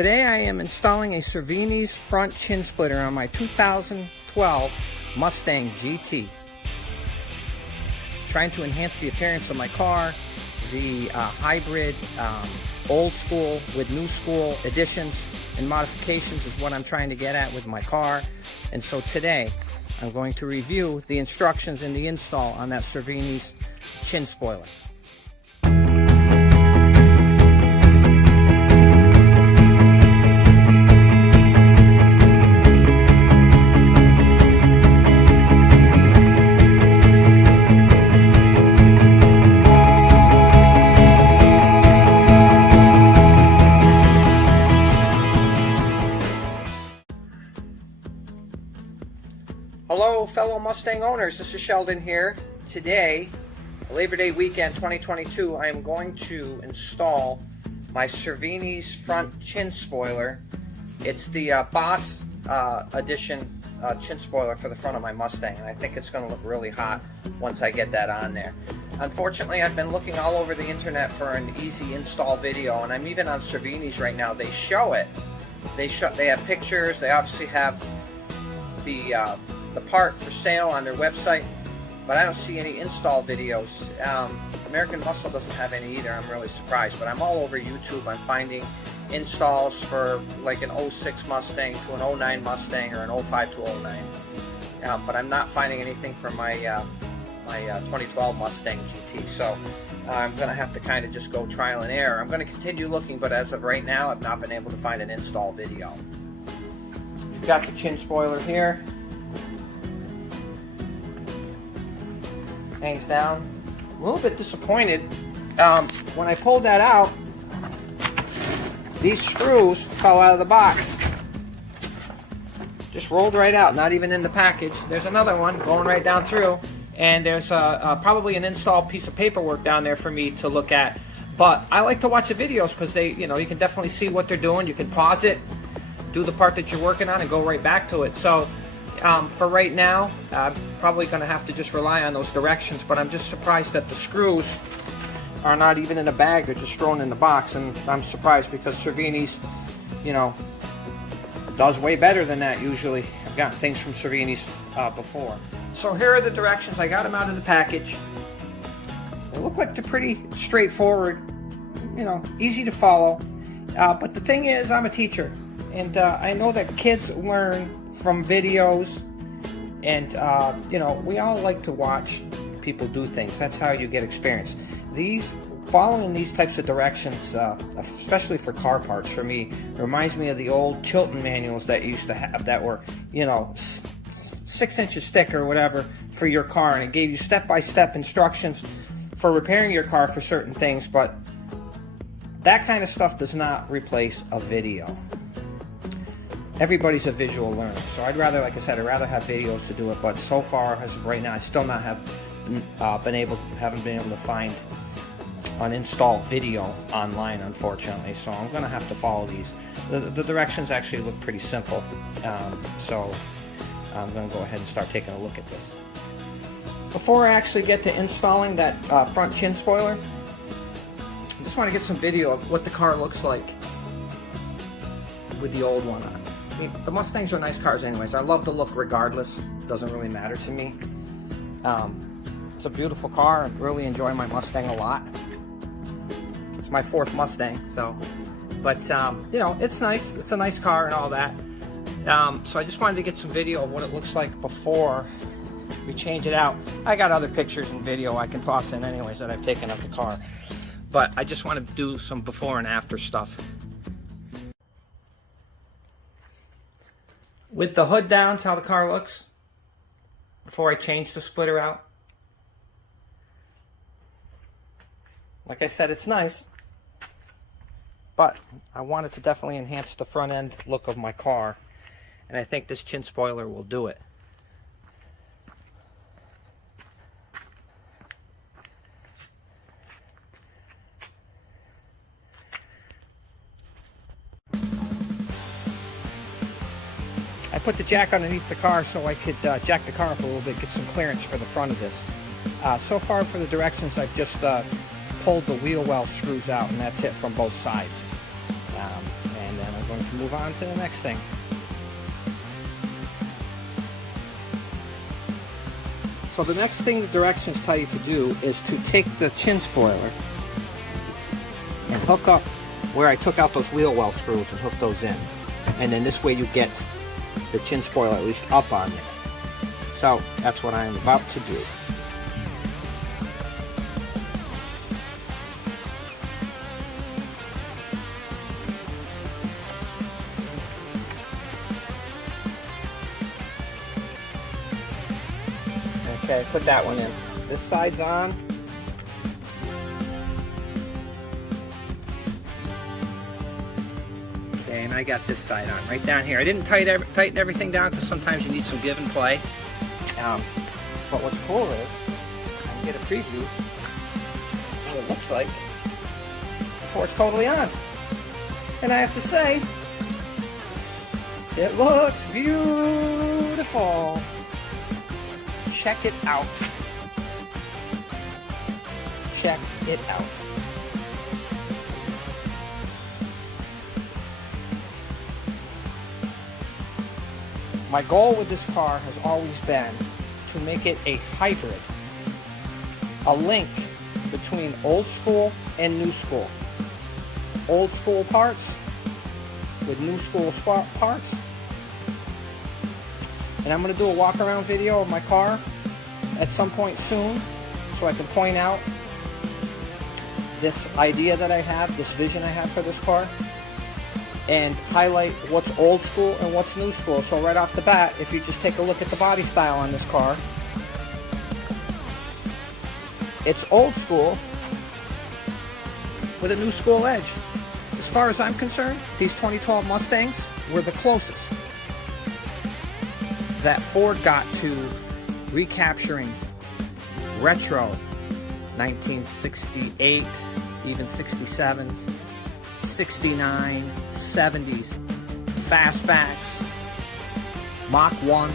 Today I am installing a Cervini's front chin splitter on my 2012 Mustang GT. Trying to enhance the appearance of my car, the hybrid old school with new school additions and modifications is what I'm trying to get at with my car. And so today I'm going to review the instructions and the install on that Cervini's chin spoiler. Hello fellow Mustang owners, this is Sheldon here. Today, Labor Day weekend 2022, I am going to install my Cervini's front chin spoiler. It's the Boss Edition chin spoiler for the front of my Mustang, and I think it's going to look really hot once I get that on there. Unfortunately, I've been looking all over the internet for an easy install video, and I'm even on Cervini's right now. They show it. They have pictures. They obviously have the part for sale on their website, but I don't see any install videos. American Muscle doesn't have any either. I'm really surprised, but I'm all over YouTube. I'm finding installs for like an 06 Mustang to an 09 Mustang or an 05 to 09, but I'm not finding anything for my 2012 Mustang GT, so I'm going to have to kind of just go trial and error. I'm going to continue looking, but as of right now I've not been able to find an install video. You've got the chin spoiler here. Hangs down. A little bit disappointed. When I pulled that out, these screws fell out of the box. Just rolled right out, not even in the package. There's another one going right down through, and there's probably an install piece of paperwork down there for me to look at. But I like to watch the videos because they, you can definitely see what they're doing. You can pause it, do the part that you're working on, and go right back to it. So for right now, I'm probably going to have to just rely on those directions, but I'm just surprised that the screws are not even in a bag. They're just thrown in the box, and I'm surprised because Cervini's, does way better than that usually. I've gotten things from Cervini's before. So here are the directions. I got them out of the package. They look like they're pretty straightforward, easy to follow. But the thing is, I'm a teacher, and I know that kids learn from videos, and we all like to watch people do things. That's how you get experience. Following these types of directions, especially for car parts, for me, reminds me of the old Chilton manuals that you used to have that were 6 inches thick or whatever for your car, and it gave you step-by-step instructions for repairing your car for certain things. But that kind of stuff does not replace a video. Everybody's a visual learner, so I'd rather, like I said, I'd rather have videos to do it. But so far, as of right now, I still haven't been able to find an install video online, unfortunately. So I'm going to have to follow these. The directions actually look pretty simple, so I'm going to go ahead and start taking a look at this. Before I actually get to installing that front chin spoiler, I just want to get some video of what the car looks like with the old one on. I mean, the Mustangs are nice cars anyways. I love the look regardless. It doesn't really matter to me. It's a beautiful car. I really enjoy my Mustang a lot. It's my 4th Mustang, so. But, it's nice. It's a nice car and all that. So I just wanted to get some video of what it looks like before we change it out. I got other pictures and video I can toss in anyways that I've taken of the car. But I just want to do some before and after stuff. With the hood down, that's how the car looks before I change the splitter out. Like I said, it's nice, but I wanted to definitely enhance the front end look of my car, and I think this chin spoiler will do it. I put the jack underneath the car so I could jack the car up a little bit, get some clearance for the front of this. So far for the directions, I've just pulled the wheel well screws out, and that's it from both sides. And then I'm going to move on to the next thing. So the next thing the directions tell you to do is to take the chin spoiler and hook up where I took out those wheel well screws and hook those in. And then this way you get the chin spoiler at least up on there. So that's what I'm about to do. Okay, put that one in. This side's on. Okay, and I got this side on, right down here. I didn't tighten everything down because sometimes you need some give and play. But what's cool is, I can get a preview of what it looks like before it's totally on. And I have to say, it looks beautiful. Check it out. Check it out. My goal with this car has always been to make it a hybrid, a link between old school and new school. Old school parts with new school parts. And I'm going to do a walk around video of my car at some point soon so I can point out this idea that I have, this vision I have for this car, and highlight what's old school and what's new school. So right off the bat, if you just take a look at the body style on this car, it's old school with a new school edge. As far as I'm concerned, these 2012 Mustangs were the closest that Ford got to recapturing retro 1968, even 67s, 69, 70s, fastbacks, Mach 1s,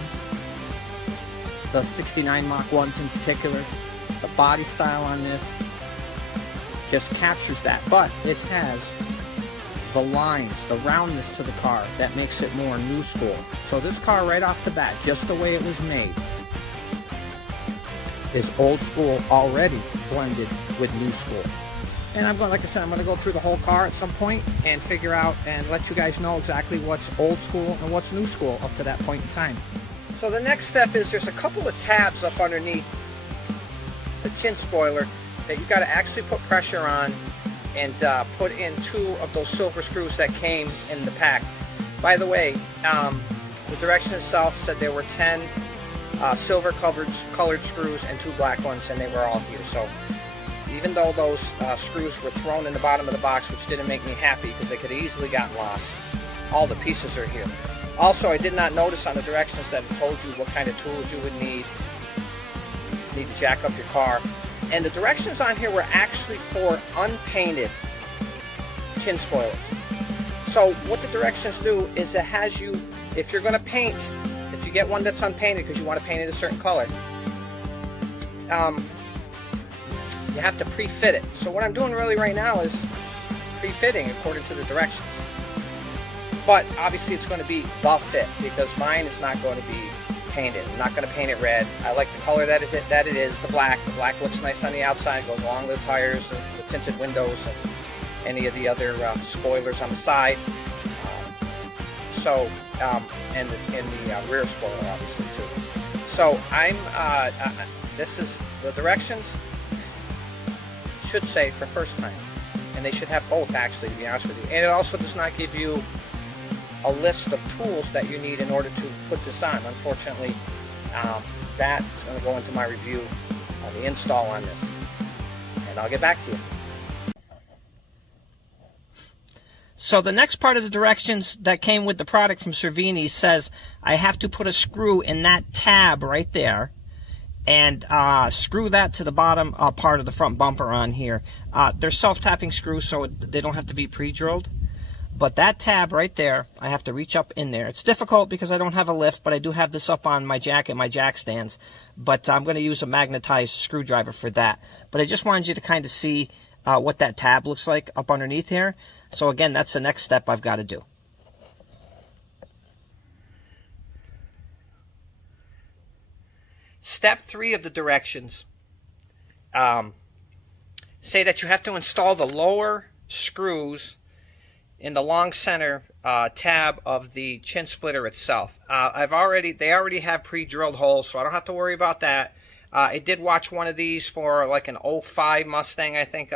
the 69 Mach 1s in particular. The body style on this just captures that, but it has the lines, the roundness to the car that makes it more new school. So this car right off the bat, just the way it was made, is old school already blended with new school. And I'm going, like I said, I'm going to go through the whole car at some point and figure out and let you guys know exactly what's old school and what's new school up to that point in time. So the next step is there's a couple of tabs up underneath the chin spoiler that you got to actually put pressure on and put in 2 of those silver screws that came in the pack. By the way, the direction itself said there were 10 silver colored screws and 2 black ones, and they were all here. So even though those screws were thrown in the bottom of the box, which didn't make me happy because they could have easily gotten lost, all the pieces are here. Also, I did not notice on the directions that it told you what kind of tools you would need. You need to jack up your car. And the directions on here were actually for unpainted chin spoilers. So what the directions do is it has you, if you're going to paint, if you get one that's unpainted because you want to paint it a certain color, you have to pre-fit it. So what I'm doing really right now is pre-fitting according to the directions. But obviously it's going to be the fit because mine is not going to be painted. I'm not going to paint it red. I like the color that it is, the black. The black looks nice on the outside, goes along with the tires, and the tinted windows, and any of the other spoilers on the side. And the rear spoiler, obviously, too. So this is the directions. Should say for first time, and they should have both actually, to be honest with you. And it also does not give you a list of tools that you need in order to put this on. Unfortunately, that's going to go into my review of the install on this, and I'll get back to you. So the next part of the directions that came with the product from Cervini says I have to put a screw in that tab right there and screw that to the bottom part of the front bumper on here. They're self-tapping screws, so they don't have to be pre-drilled. But that tab right there, I have to reach up in there. It's difficult because I don't have a lift, but I do have this up on my jack and my jack stands. But I'm going to use a magnetized screwdriver for that. But I just wanted you to kind of see what that tab looks like up underneath here. So again, that's the next step I've got to do. step 3 of the directions say that you have to install the lower screws in the long center tab of the chin splitter itself. They already have pre-drilled holes, so I don't have to worry about that. I did watch one of these for like an '05 Mustang, I think,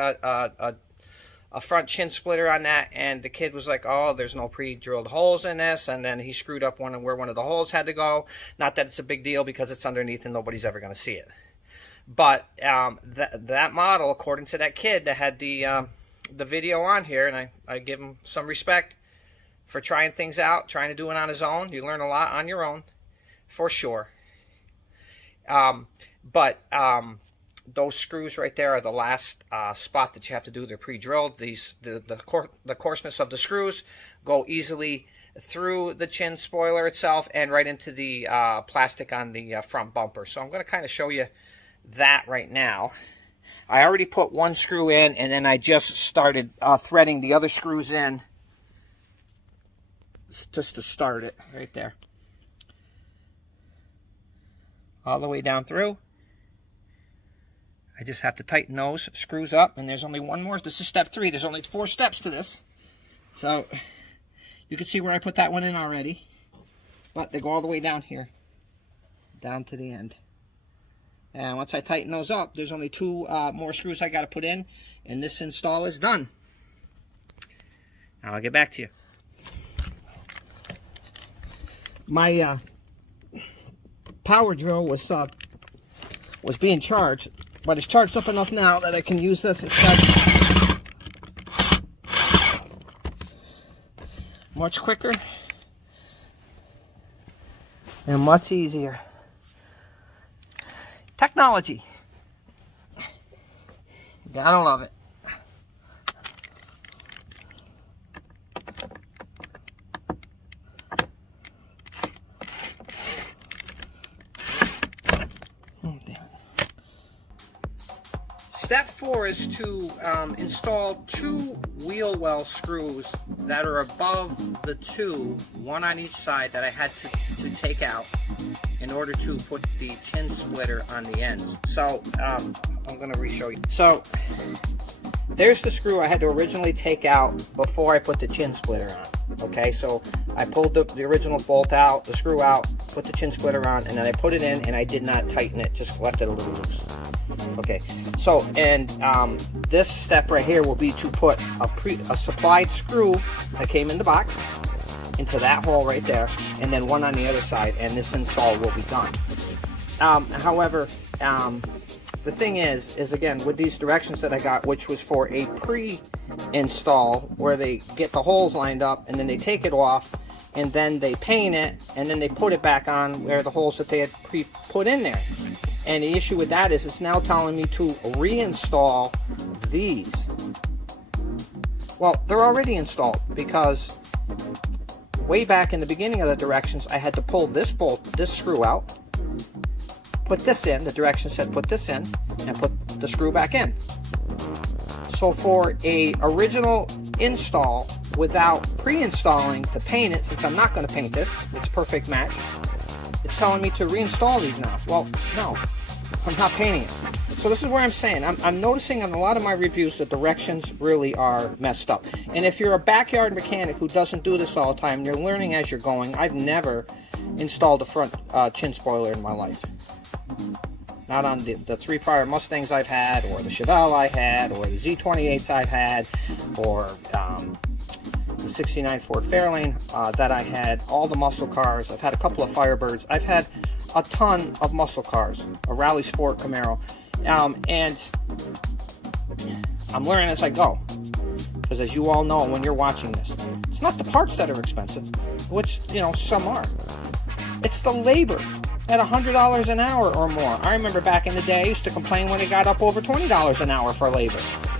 a front chin splitter on that, and the kid was like, oh, there's no pre-drilled holes in this, and then he screwed up where one of the holes had to go. Not that it's a big deal because it's underneath and nobody's ever going to see it. But that model, according to that kid that had the video on here, and I give him some respect for trying things out, trying to do it on his own. You learn a lot on your own, for sure. Those screws right there are the last spot that you have to do. They're pre-drilled. The coarseness of the screws go easily through the chin spoiler itself and right into the plastic on the front bumper. So I'm going to kind of show you that right now. I already put one screw in, and then I just started threading the other screws in just to start it right there. All the way down through. I just have to tighten those screws up, and there's only one more. This is step 3. There's only 4 steps to this. So you can see where I put that one in already. But they go all the way down here, down to the end. And once I tighten those up, there's only 2 more screws I got to put in, and this install is done. Now I'll get back to you. My power drill was being charged, but it's charged up enough now that I can use this instead. Much quicker and much easier. Technology. Gotta love it. Step 4 is to install 2 wheel well screws that are above the 2, one on each side, that I had to take out in order to put the chin splitter on the ends. So I'm going to re-show you. So there's the screw I had to originally take out before I put the chin splitter on. Okay, so I pulled the original bolt out, the screw out, put the chin splitter on, and then I put it in, and I did not tighten it, just left it a little loose. Okay, so, and this step right here will be to put a supplied screw that came in the box into that hole right there, and then one on the other side, and this install will be done. However, the thing is again, with these directions that I got, which was for a pre-install, where they get the holes lined up, and then they take it off, and then they paint it, and then they put it back on where the holes that they had put in there. And the issue with that is it's now telling me to reinstall these. Well, they're already installed, because way back in the beginning of the directions, I had to pull this screw out, put this in, the direction said put this in, and put the screw back in. So for a original install without pre-installing to paint it, since I'm not going to paint this, it's a perfect match, it's telling me to reinstall these now. Well, no, I'm not painting it. So this is where I'm saying, I'm noticing on a lot of my reviews the directions really are messed up. And if you're a backyard mechanic who doesn't do this all the time, you're learning as you're going. I've never installed a front chin spoiler in my life. Not on the 3 prior Mustangs I've had, or the Chevelle I had, or the Z28s I've had, or the 69 Ford Fairlane that I had, all the muscle cars. I've had a couple of Firebirds. I've had a ton of muscle cars, a Rally Sport Camaro. And I'm learning as I go. Because as you all know, when you're watching this, it's not the parts that are expensive, which, you know, some are. It's the labor at $100 an hour or more. I remember back in the day, I used to complain when it got up over $20 an hour for labor.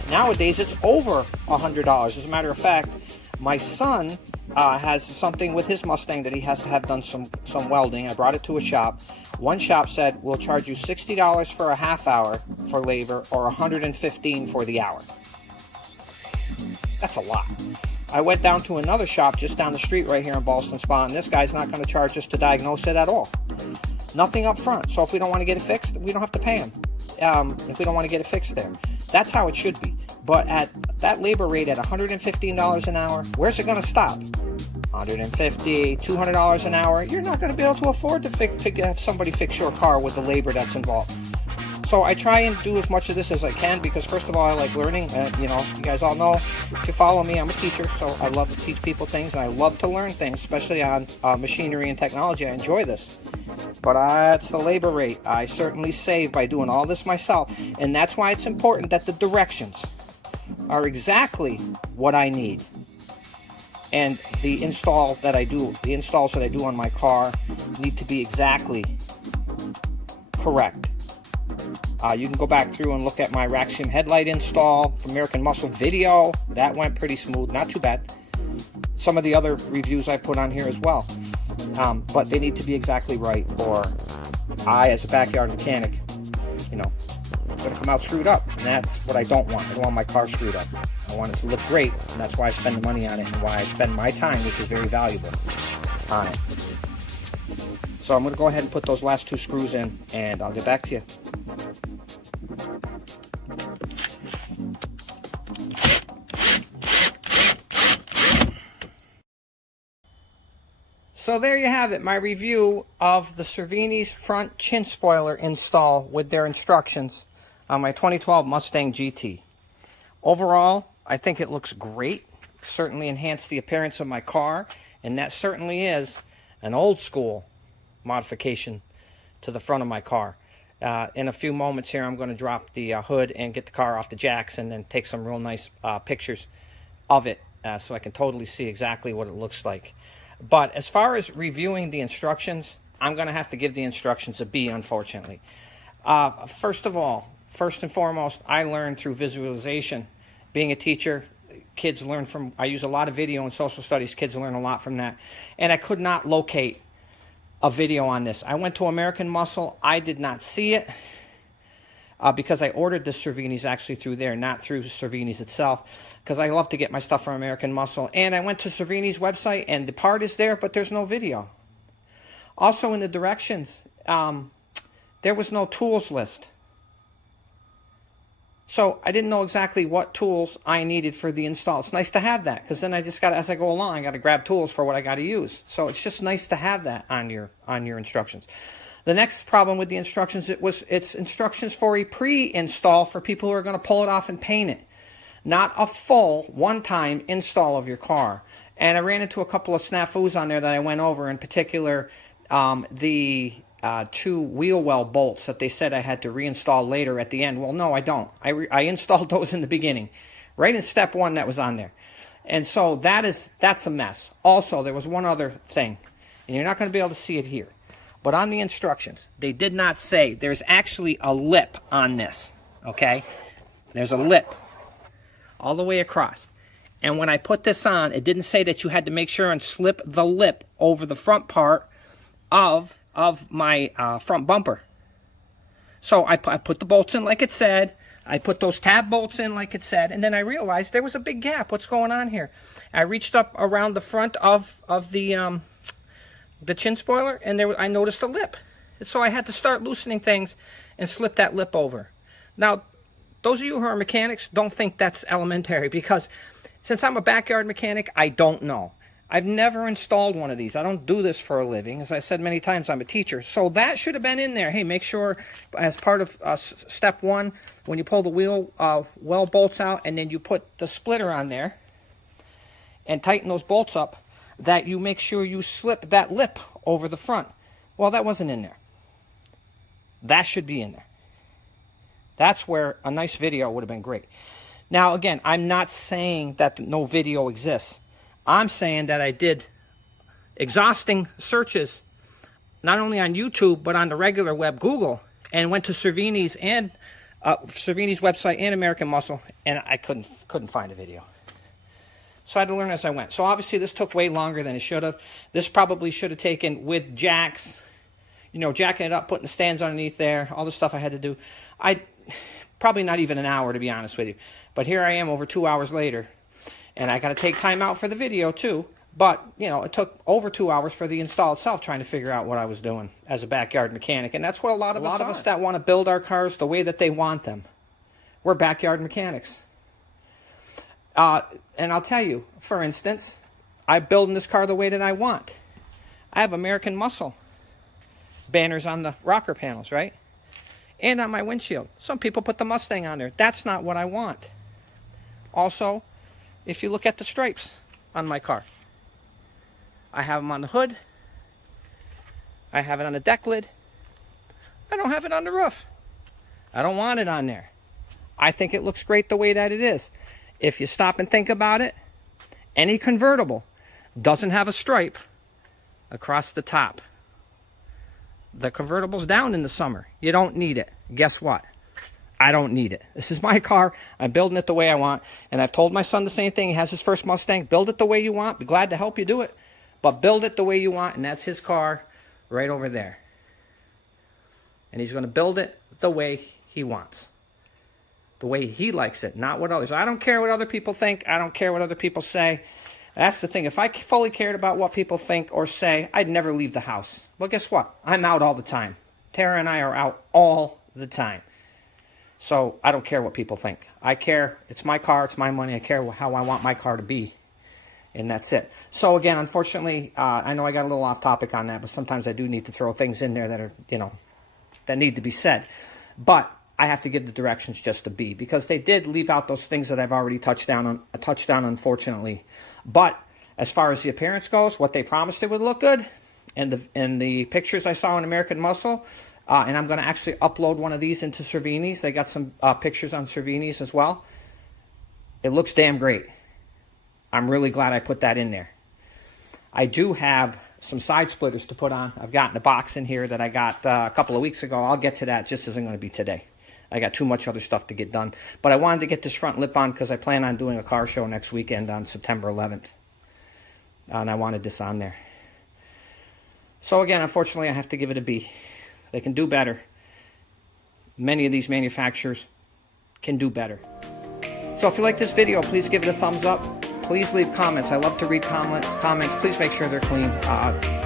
Nowadays, it's over $100. As a matter of fact, my son has something with his Mustang that he has to have done some welding. I brought it to a shop. One shop said, we'll charge you $60 for a half hour for labor, or $115 for the hour. That's a lot. I went down to another shop just down the street right here in Ballston Spa, and this guy's not going to charge us to diagnose it at all. Nothing up front. So if we don't want to get it fixed, we don't have to pay them. If we don't want to get it fixed there. That's how it should be. But at that labor rate at $115 an hour, where's it going to stop? $150, $200 an hour. You're not going to be able to afford to have somebody fix your car with the labor that's involved. So I try and do as much of this as I can because, first of all, I like learning. You know, you guys all know, if you follow me, I'm a teacher, so I love to teach people things, and I love to learn things, especially on machinery and technology. I enjoy this. But that's the labor rate. I certainly save by doing all this myself, and that's why it's important that the directions are exactly what I need. And the installs that I do on my car need to be exactly correct. You can go back through and look at my Raxium headlight install from American Muscle video. That went pretty smooth, not too bad. Some of the other reviews I put on here as well. But they need to be exactly right, or I, as a backyard mechanic, you know, I'm going to come out screwed up. And that's what I don't want. I don't want my car screwed up. I want it to look great, and that's why I spend the money on it and why I spend my time, which is very valuable, on it. So I'm going to go ahead and put those last 2 screws in, and I'll get back to you. So there you have it, my review of the Cervini's front chin spoiler install with their instructions on my 2012 Mustang GT. Overall, I think it looks great. Certainly enhanced the appearance of my car, and that certainly is an old school modification to the front of my car. In a few moments here, I'm going to drop the hood and get the car off the jacks and then take some real nice pictures of it so I can totally see exactly what it looks like. But as far as reviewing the instructions, I'm going to have to give the instructions a B, unfortunately. First of all, first and foremost, I learned through visualization. Being a teacher, kids learn from, I use a lot of video and social studies, kids learn a lot from that. And I could not locate a video on this. I went to American Muscle. I did not see it because I ordered the Cervini's actually through there, not through Cervini's itself, because I love to get my stuff from American Muscle. And I went to Cervini's website, and the part is there, but there's no video. Also in the directions, there was no tools list. So I didn't know exactly what tools I needed for the install. It's nice to have that, because then I just got to, as I go along, I got to grab tools for what I got to use. So it's just nice to have that on your instructions. The next problem with the instructions, it's instructions for a pre-install for people who are going to pull it off and paint it, not a full one-time install of your car. And I ran into a couple of snafus on there that I went over. In particular, the 2 wheel well bolts that they said I had to reinstall later at the end. Well, no, I don't. I installed those in the beginning, right in step 1 that was on there. And so that's a mess. Also, there was one other thing, and you're not going to be able to see it here. But on the instructions, they did not say there's actually a lip on this, okay? There's a lip all the way across. And when I put this on, it didn't say that you had to make sure and slip the lip over the front part of my front bumper. So I put the bolts in like it said. I put those tab bolts in like it said. And then I realized there was a big gap. What's going on here? I reached up around the front of the chin spoiler, and I noticed a lip. So I had to start loosening things and slip that lip over. Now, those of you who are mechanics don't think that's elementary, because since I'm a backyard mechanic, I don't know. I've never installed one of these. I don't do this for a living. As I said many times, I'm a teacher. So that should have been in there. Hey, make sure as part of step 1, when you pull the wheel well bolts out and then you put the splitter on there and tighten those bolts up, that you make sure you slip that lip over the front. Well, that wasn't in there. That should be in there. That's where a nice video would have been great. Now, again, I'm not saying that no video exists. I'm saying that I did exhausting searches, not only on YouTube, but on the regular web, Google, and went to Cervini's and Cervini's website and American Muscle, and I couldn't find a video. So I had to learn as I went. So obviously this took way longer than it should have. This probably should have taken with jacks, you know, jacking it up, putting the stands underneath there, all the stuff I had to do. Probably not even an hour, to be honest with you. But here I am over 2 hours later, and I got to take time out for the video too. But, you know, it took over 2 hours for the install itself, trying to figure out what I was doing as a backyard mechanic. And that's what a lot of us that want to build our cars the way that they want them. We're backyard mechanics. And I'll tell you, for instance, I'm building this car the way that I want. I have American Muscle banners on the rocker panels, right? And on my windshield. Some people put the Mustang on there. That's not what I want. Also, if you look at the stripes on my car, I have them on the hood. I have it on the deck lid. I don't have it on the roof. I don't want it on there. I think it looks great the way that it is. If you stop and think about it, any convertible doesn't have a stripe across the top. The convertible's down in the summer. You don't need it. Guess what? I don't need it. This is my car. I'm building it the way I want. And I've told my son the same thing. He has his first Mustang. Build it the way you want. Be glad to help you do it. But build it the way you want. And that's his car right over there. And he's going to build it the way he wants. The way he likes it, not what others. I don't care what other people think. I don't care what other people say. That's the thing. If I fully cared about what people think or say, I'd never leave the house. Well, guess what? I'm out all the time. Tara and I are out all the time. So I don't care what people think. I care. It's my car. It's my money. I care how I want my car to be. And that's it. So again, unfortunately, I know I got a little off topic on that, but sometimes I do need to throw things in there that are, you know, that need to be said. But I have to give the directions just to be, because they did leave out those things that I've already touched on, unfortunately. But as far as the appearance goes, what they promised it would look good, and the pictures I saw in American Muscle, and I'm going to actually upload one of these into Cervini's. They got some pictures on Cervini's as well. It looks damn great. I'm really glad I put that in there. I do have some side splitters to put on. I've gotten a box in here that I got a couple of weeks ago. I'll get to that. Just isn't going to be today. I got too much other stuff to get done. But I wanted to get this front lip on because I plan on doing a car show next weekend on September 11th. And I wanted this on there. So again, unfortunately, I have to give it a B. They can do better. Many of these manufacturers can do better. So if you like this video, please give it a thumbs up. Please leave comments. I love to read comments. Please make sure they're clean.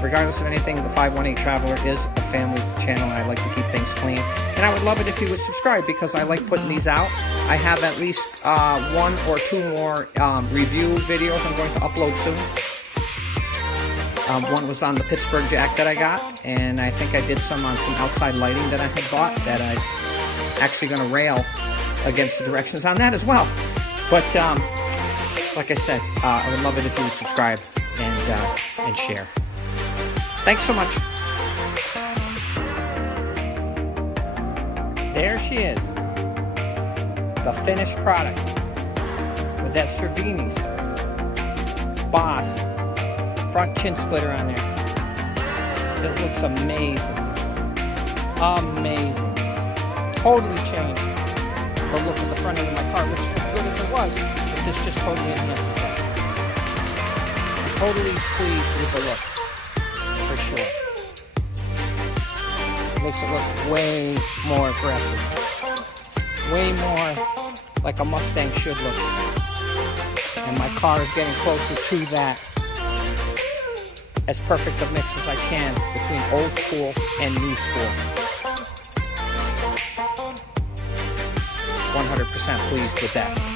Regardless of anything, the 518 Traveler is a family channel, and I like to keep things clean. And I would love it if you would subscribe, because I like putting these out. I have at least 1 or 2 more review videos I'm going to upload soon. One was on the Pittsburgh Jack that I got, and I think I did some on some outside lighting that I had bought that I'm actually going to rail against the directions on that as well. But like I said, I would love it if you would subscribe and share. Thanks so much. There she is, the finished product with that Cervini's Boss front chin splitter on there. It looks amazing. Amazing. Totally changed the look of the front end of my car, which is as good as it was, but this just totally enhances that. I'm totally pleased with the look, for sure. It makes it look way more aggressive. Way more like a Mustang should look. And my car is getting closer to that. As perfect a mix as I can between old school and new school. 100% pleased with that.